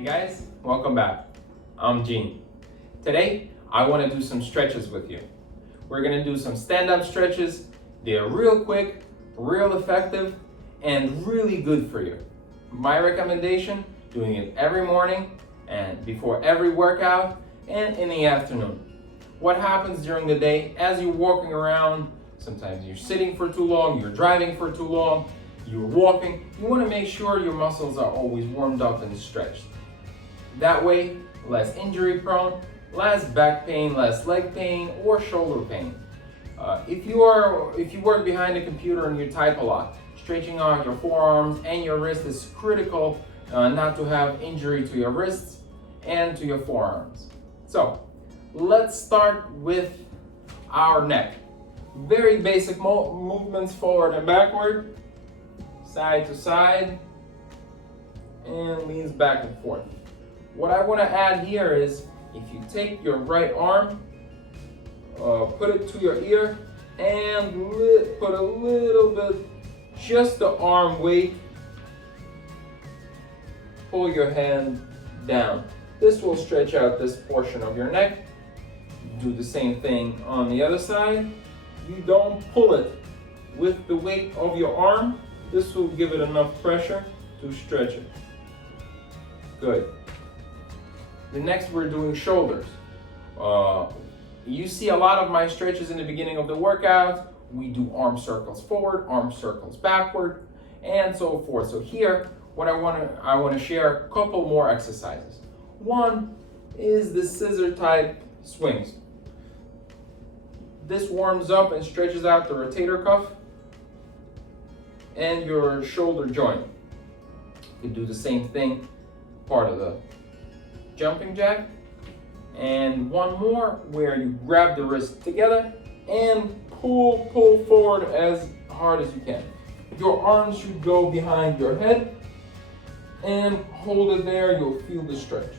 Hey guys, welcome back. I'm Gene. Today, I want to do some stretches with you. We're going to do some stand-up stretches. They're real quick, real effective, and really good for you. My recommendation, doing it every morning and before every workout and in the afternoon. What happens during the day as you're walking around, sometimes you're sitting for too long, you're driving for too long, you're walking, you want to make sure your muscles are always warmed up and stretched. That way, less injury prone, less back pain, less leg pain, or shoulder pain. If you work behind a computer and you type a lot, stretching out your forearms and your wrist is critical not to have injury to your wrists and to your forearms. So, let's start with our neck. Very basic movements forward and backward, side to side, and leans back and forth. What I want to add here is if you take your right arm, put it to your ear, and put a little bit, just the arm weight, pull your hand down. This will stretch out this portion of your neck. Do the same thing on the other side. You don't pull it with the weight of your arm. This will give it enough pressure to stretch it. Good. The next we're doing shoulders. You see a lot of my stretches in the beginning of the workout. We do arm circles forward, arm circles backward, and so forth. So here, what I want to share a couple more exercises. One is the scissor type swings. This warms up and stretches out the rotator cuff and your shoulder joint. You can do the same thing, part of the jumping jack. And one more where you grab the wrist together and pull forward as hard as you can. Your arms should go behind your head and hold it there. You'll feel the stretch.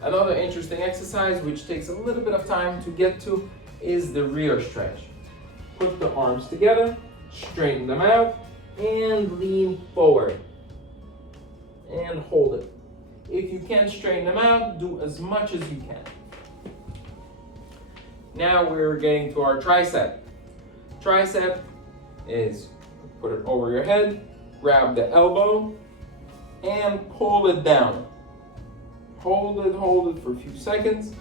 Another interesting exercise which takes a little bit of time to get to is the rear stretch. Put the arms together, straighten them out, and lean forward. And hold it. If you can't straighten them out, do as much as you can. Now we're getting to our tricep. Tricep is put it over your head, grab the elbow, and pull it down. Hold it for a few seconds.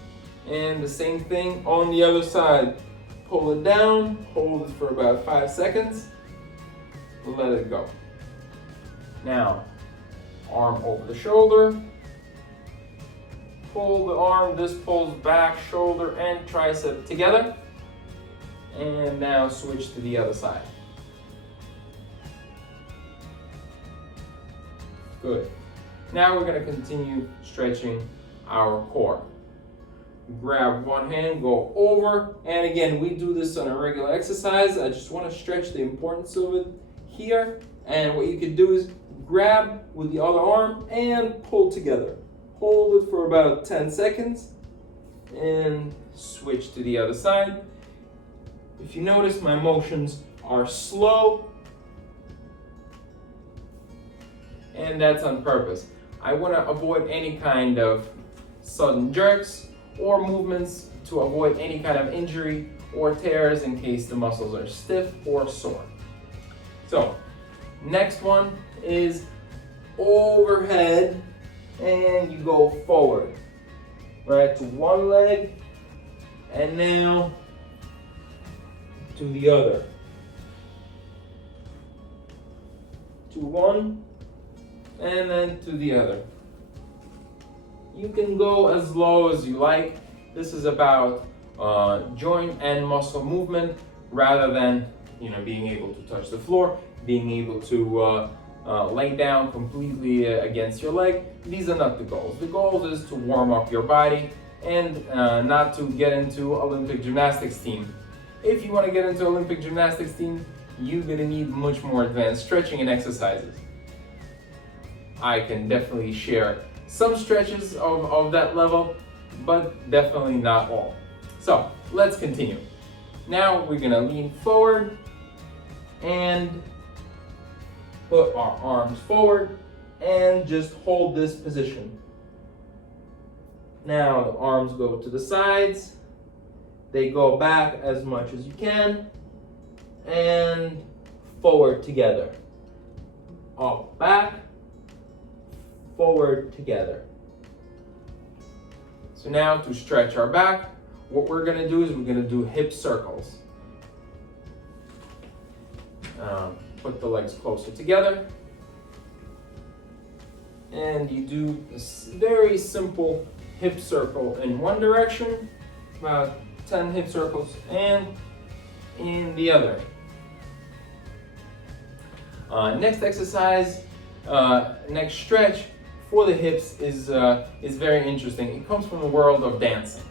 And the same thing on the other side. Pull it down, hold it for about 5 seconds, let it go. Now, arm over the shoulder, pull the arm, this pulls back, shoulder and tricep together. And now switch to the other side. Good. Now we're going to continue stretching our core. Grab one hand, go over, and again, we do this on a regular exercise. I just want to stretch the importance of it here. And what you can do is grab with the other arm and pull together. Hold it for about 10 seconds and switch to the other side. If you notice, my motions are slow, and that's on purpose. I want to avoid any kind of sudden jerks or movements to avoid any kind of injury or tears in case the muscles are stiff or sore. So, next one is overhead, and you go forward, right, to one leg, and now to the other. To one, and then to the other. You can go as low as you like. This is about joint and muscle movement rather than being able to touch the floor, being able to lay down completely against your leg. These are not the goals. The goal is to warm up your body and not to get into Olympic gymnastics team. If you want to get into Olympic gymnastics team, you're going to need much more advanced stretching and exercises. I can definitely share some stretches of that level, but definitely not all. So let's continue. Now we're gonna lean forward and put our arms forward and just hold this position. Now the arms go to the sides, they go back as much as you can, and forward together. Up, back, forward together. So now to stretch our back, what we're gonna do is we're gonna do hip circles. Put the legs closer together. And you do this very simple hip circle in one direction, about 10 hip circles, and in the other. Next exercise, next stretch for the hips is very interesting. It comes from the world of dancing.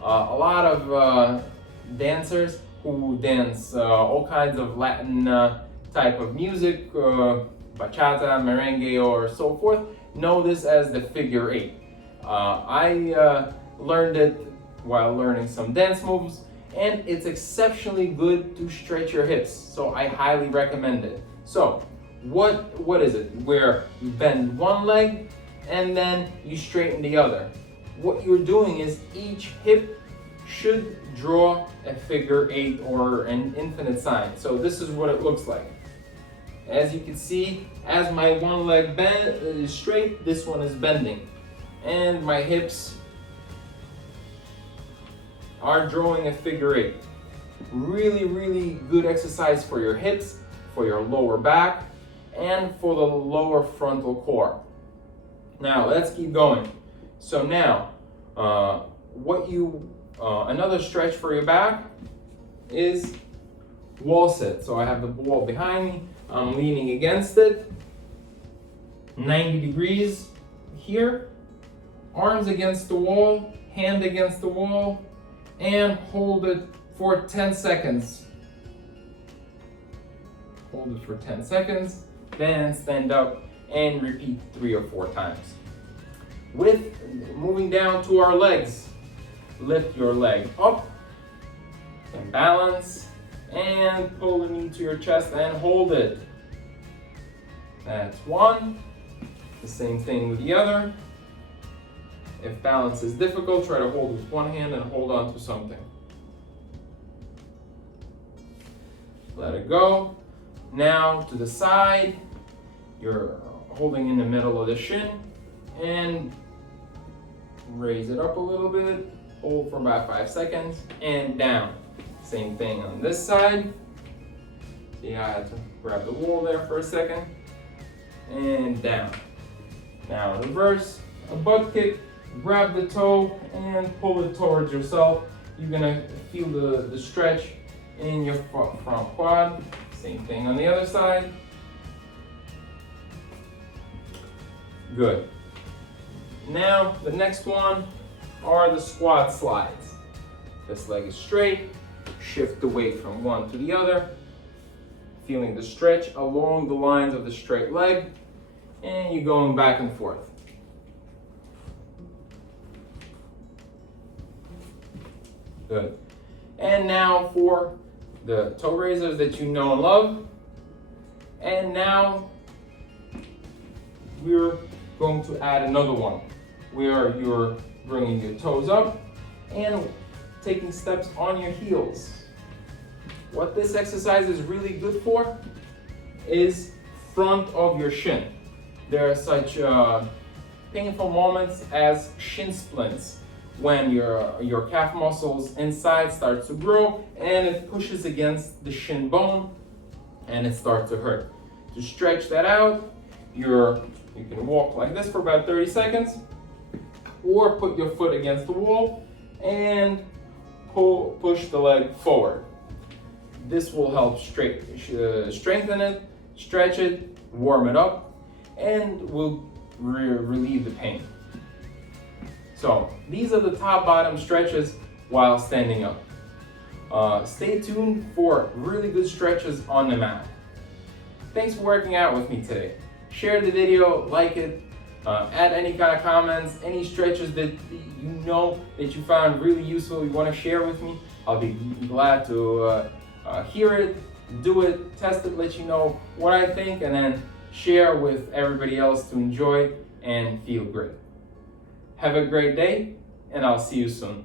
A lot of dancers who dance all kinds of Latin type of music, bachata, merengue, or so forth, know this as the figure eight. I learned it while learning some dance moves, and it's exceptionally good to stretch your hips, so I highly recommend it. So what is it? Where you bend one leg and then you straighten the other. What you're doing is each hip should draw a figure eight or an infinite sign. So this is what it looks like. As you can see, as my one leg is straight, this one is bending. And my hips are drawing a figure eight. Really, really good exercise for your hips, for your lower back, and for the lower frontal core. Now, let's keep going. So now, another stretch for your back is wall sit. So I have the wall behind me. I'm leaning against it, 90 degrees here, arms against the wall, hand against the wall, and hold it for 10 seconds. Hold it for 10 seconds, then stand up and repeat 3 or 4 times. With moving down to our legs, lift your leg up and balance, and pull the knee to your chest and hold it. That's one. The same thing with the other. If balance is difficult, try to hold with one hand and hold on to something. Let it go. Now to the side, you're holding in the middle of the shin and raise it up a little bit, hold for about 5 seconds, and down. Same thing on this side. See, I had to grab the wall there for a second, and down. Now reverse, a butt kick, grab the toe and pull it towards yourself. You're gonna feel the stretch in your front quad. Same thing on the other side. Good. Now the next one are the squat slides. This leg is straight, shift the weight from one to the other, feeling the stretch along the lines of the straight leg, and you're going back and forth. Good. And now for the toe raisers that you know and love. And now we're going to add another one where you're bringing your toes up and taking steps on your heels. What this exercise is really good for is front of your shin. There are such painful moments as shin splints when your calf muscles inside starts to grow and it pushes against the shin bone and it starts to hurt. To stretch that out, you can walk like this for about 30 seconds or put your foot against the wall and push the leg forward. This will help strengthen it, stretch it, warm it up, and will relieve the pain. So these are the top-bottom stretches while standing up. Stay tuned for really good stretches on the mat. Thanks for working out with me today. Share the video, like it, add any kind of comments, any stretches that you know that you found really useful, you want to share with me. I'll be glad to hear it, do it, test it, let you know what I think, and then share with everybody else to enjoy and feel great. Have a great day, and I'll see you soon.